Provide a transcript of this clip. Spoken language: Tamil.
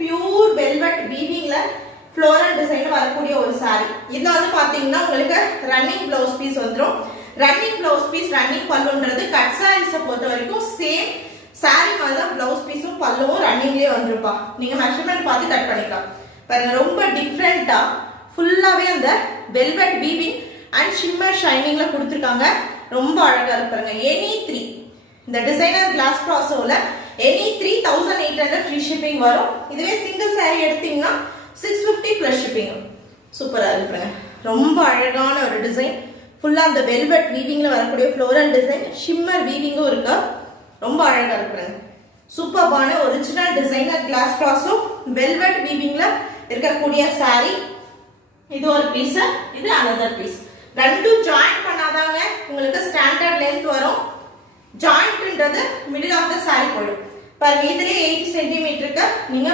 பியூர் வெல்வெட் வீவிங்ல ஃப்ளோரல் டிசைன் வரக்கூடிய ஒரு saree. இதுல வந்து பாத்தீங்கன்னா உங்களுக்கு ரன்னிங் ப்ளவுஸ் பீஸ் வந்துரும். ரன்னிங் ப்ளவுஸ் பீஸ் ரன்னிங் பல்லுன்றது கட் சாரீஸை பொறுத்த வரைக்கும் சேம் saree மாதிரி தான் ப்ளவுஸ் பீஸும் பல்லுவும் ரன்னிங்லேயே வந்துருப்பா. நீங்க மெஷர்மெண்ட் பார்த்து கட் பண்ணிக்கலாம். பாருங்க ரொம்ப டிஃப்ரெண்டா ஃபுல்லாவே அந்த வெல்வெட் வீவிங் அண்ட் ஷிம்மர் ஷைனிங்ல கொடுத்துருக்காங்க. ரொம்ப அழகா இருப்பாங்க. எனி 3 இந்த டிசைனர் கிளாஸ் ப்ராசோல எனி 3800 ஃப்ரீ ஷிப்பிங் வரும். இதுவே சிங்கிள் saree எடுத்தீங்கன்னா 650 பிளஸ் ஷிப்பிங். சூப்பரா இருப்பாங்க. ரொம்ப அழகான ஒரு டிசைன். ஃபுல்லா அந்த வெல்வெட் வீவிங்ல வரக்கூடிய ஃப்ளோரல் டிசைன் ஷிம்மர் வீவிங்கும் இருக்கு. ரொம்ப அழகா இருப்பாங்க. சூப்பர்பான ஒரிஜினல் டிசைனர் கிளாஸ் ப்ராசோ வெல்வெட் வீவிங்ல இருக்கக்கூடிய saree. இது ஒரு பீஸ், இது another பீஸ். ரெண்டும் ஜாயின் பண்ணாதாங்க உங்களுக்கு ஸ்டாண்டர்ட் லென்த் வரும். ஜாயிண்ட்ன்றது மிடில் ஆஃப் த saree போடும். பாருங்க இதுலயே 8 சென்டிமீட்டருக்கு நீங்க